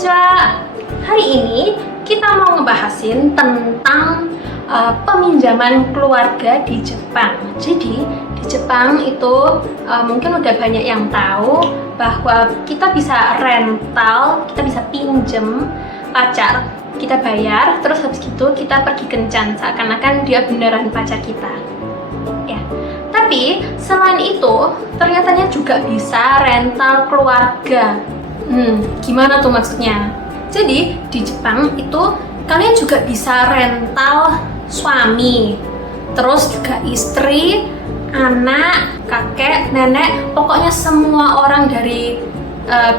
Konnichiwa. Hari ini kita mau ngebahasin tentang peminjaman keluarga di Jepang. Jadi di Jepang itu mungkin udah banyak yang tahu bahwa kita bisa rental, kita bisa pinjem pacar, kita bayar, terus habis itu kita pergi kencan seakan-akan dia beneran pacar kita. Ya. Tapi selain itu ternyatanya juga bisa rental keluarga. Gimana tuh maksudnya? Jadi di Jepang itu kalian juga bisa rental suami, terus juga istri, anak, kakek, nenek, pokoknya semua orang dari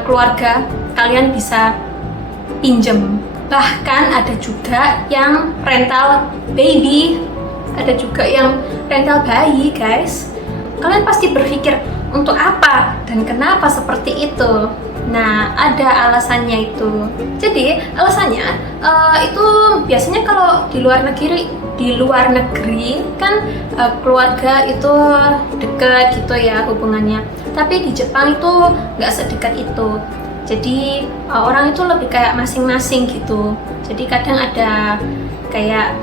keluarga kalian bisa pinjem. Bahkan ada juga yang rental baby, ada juga yang rental bayi, guys. Kalian pasti berpikir untuk apa dan kenapa seperti itu? Nah, ada alasannya itu. Jadi alasannya itu biasanya kalau di luar negeri kan keluarga itu dekat gitu ya hubungannya. Tapi di Jepang itu nggak sedekat itu. Jadi orang itu lebih kayak masing-masing gitu. Jadi kadang ada kayak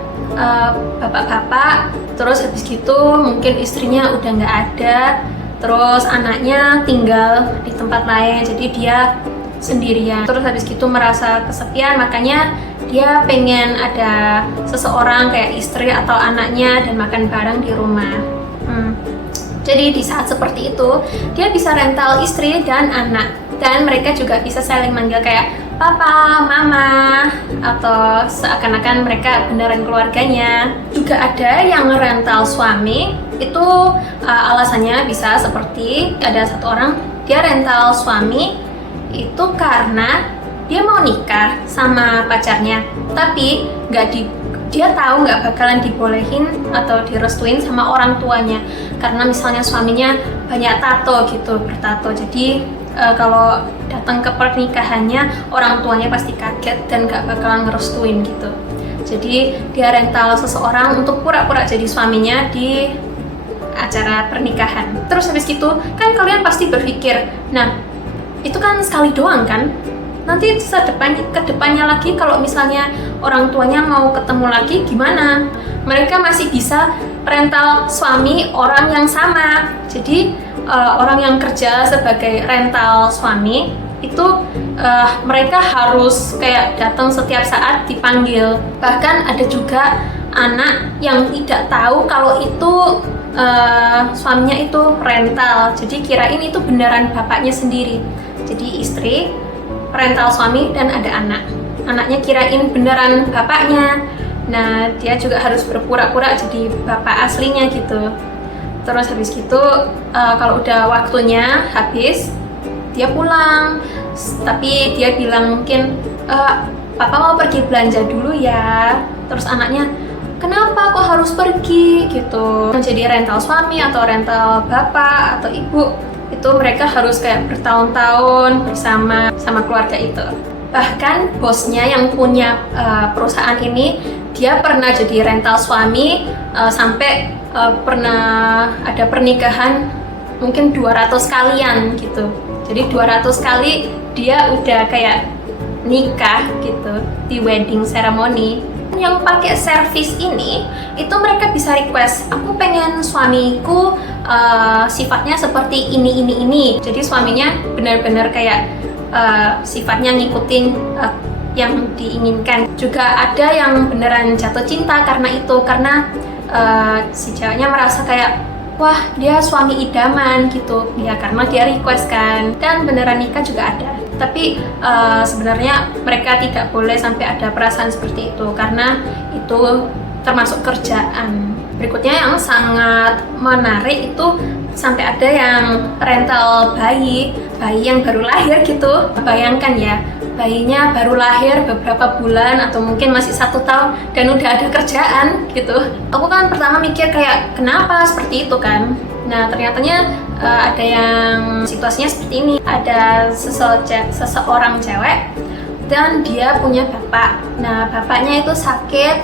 bapak-bapak, terus habis gitu mungkin istrinya udah nggak ada, terus anaknya tinggal di tempat lain, jadi dia sendirian. Terus habis gitu merasa kesepian, makanya dia pengen ada seseorang kayak istri atau anaknya dan makan bareng di rumah. Jadi di saat seperti itu dia bisa rental istri dan anak, dan mereka juga bisa saling manggil kayak papa, mama, atau seakan-akan mereka beneran keluarganya. Juga ada yang rental suami, itu alasannya bisa seperti ada satu orang dia rental suami itu karena dia mau nikah sama pacarnya, tapi dia tahu nggak bakalan dibolehin atau direstuin sama orang tuanya karena misalnya suaminya banyak tato gitu, bertato. Jadi kalau datang ke pernikahannya orang tuanya pasti kaget dan nggak bakalan ngerestuin gitu. Jadi dia rental seseorang untuk pura-pura jadi suaminya di acara pernikahan. Terus habis gitu kan kalian pasti berpikir, nah itu kan sekali doang kan? Nanti ke depannya lagi kalau misalnya orang tuanya mau ketemu lagi gimana? Mereka masih bisa rental suami orang yang sama. Jadi orang yang kerja sebagai rental suami itu mereka harus kayak datang setiap saat dipanggil. Bahkan ada juga anak yang tidak tahu kalau itu suaminya itu rental. Jadi kirain itu beneran bapaknya sendiri. Jadi istri rental suami dan ada anak. Anaknya kirain beneran bapaknya. Nah, dia juga harus berpura-pura jadi bapak aslinya gitu. Terus habis gitu kalau udah waktunya habis, dia pulang. Tapi dia bilang mungkin papa mau pergi belanja dulu ya. Terus anaknya, kenapa kok harus pergi gitu? Jadi rental suami atau rental bapak atau ibu itu mereka harus kayak bertahun-tahun bersama keluarga itu. Bahkan bosnya yang punya perusahaan ini, dia pernah jadi rental suami sampai pernah ada pernikahan mungkin 200 kalian gitu. Jadi 200 kali dia udah kayak nikah gitu di wedding ceremony. Yang pakai servis ini itu mereka bisa request, aku pengen suamiku sifatnya seperti ini. Jadi suaminya benar-benar kayak sifatnya ngikutin yang diinginkan. Juga ada yang beneran jatuh cinta karena itu, karena si ceweknya merasa kayak wah dia suami idaman gitu ya, karena dia request kan. Dan beneran nikah juga ada. Tapi sebenarnya mereka tidak boleh sampai ada perasaan seperti itu karena itu termasuk kerjaan. Berikutnya yang sangat menarik itu sampai ada yang rental bayi yang baru lahir gitu. Bayangkan ya, bayinya baru lahir beberapa bulan atau mungkin masih 1 tahun dan udah ada kerjaan gitu. Aku kan pertama mikir kayak kenapa seperti itu kan. Nah ternyatanya ada yang situasinya seperti ini. Ada seseorang cewek dan dia punya bapak. Nah bapaknya itu sakit,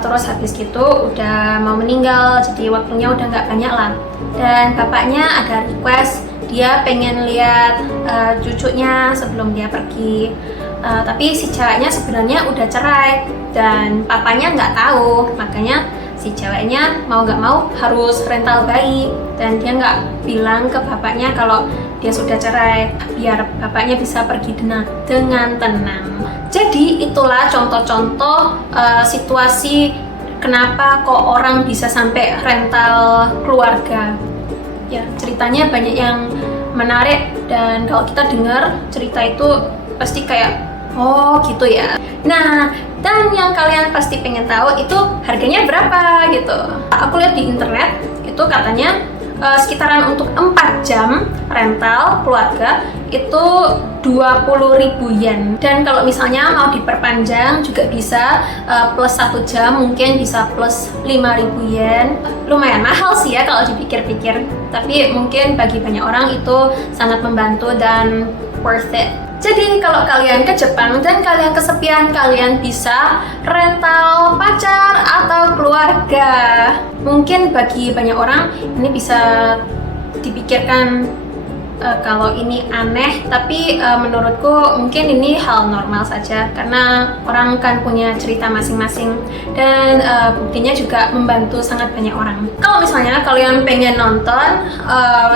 terus habis gitu udah mau meninggal, jadi waktunya udah nggak banyak lah. Dan bapaknya ada request dia pengen lihat cucunya sebelum dia pergi. Tapi si ceweknya sebenarnya udah cerai dan papanya nggak tahu, makanya si ceweknya mau nggak mau harus rental bayi, dan dia nggak bilang ke bapaknya kalau dia sudah cerai biar bapaknya bisa pergi dengan tenang. Jadi itulah contoh-contoh situasi kenapa kok orang bisa sampai rental keluarga. Ya, ceritanya banyak yang menarik, dan kalau kita dengar cerita itu pasti kayak, oh gitu ya. Nah, dan yang kalian pasti pengen tahu itu harganya berapa gitu. Aku lihat di internet itu katanya sekitaran untuk 4 jam rental keluarga itu 20.000 yen, dan kalau misalnya mau diperpanjang juga bisa plus 1 jam mungkin bisa plus 5.000 yen. Lumayan mahal sih ya kalau dipikir-pikir, tapi mungkin bagi banyak orang itu sangat membantu dan worth it. Jadi kalau kalian ke Jepang dan kalian kesepian, kalian bisa rental pacar atau keluarga. Mungkin bagi banyak orang ini bisa dipikirkan kalau ini aneh, tapi menurutku mungkin ini hal normal saja karena orang kan punya cerita masing-masing, dan buktinya juga membantu sangat banyak orang. Kalau misalnya kalian pengen nonton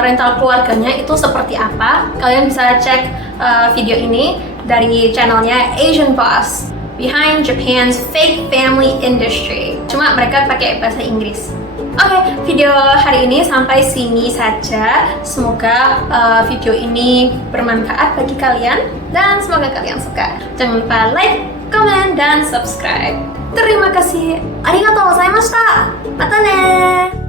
rental keluarganya itu seperti apa, kalian bisa cek video ini dari channelnya Asian Boss, Behind Japan's Fake Family Industry. Cuma mereka pakai bahasa Inggris. Oke, video hari ini sampai sini saja. Semoga video ini bermanfaat bagi kalian dan semoga kalian suka. Jangan lupa like, comment, dan subscribe. Terima kasih. Arigatou gozaimashita. Mata ne.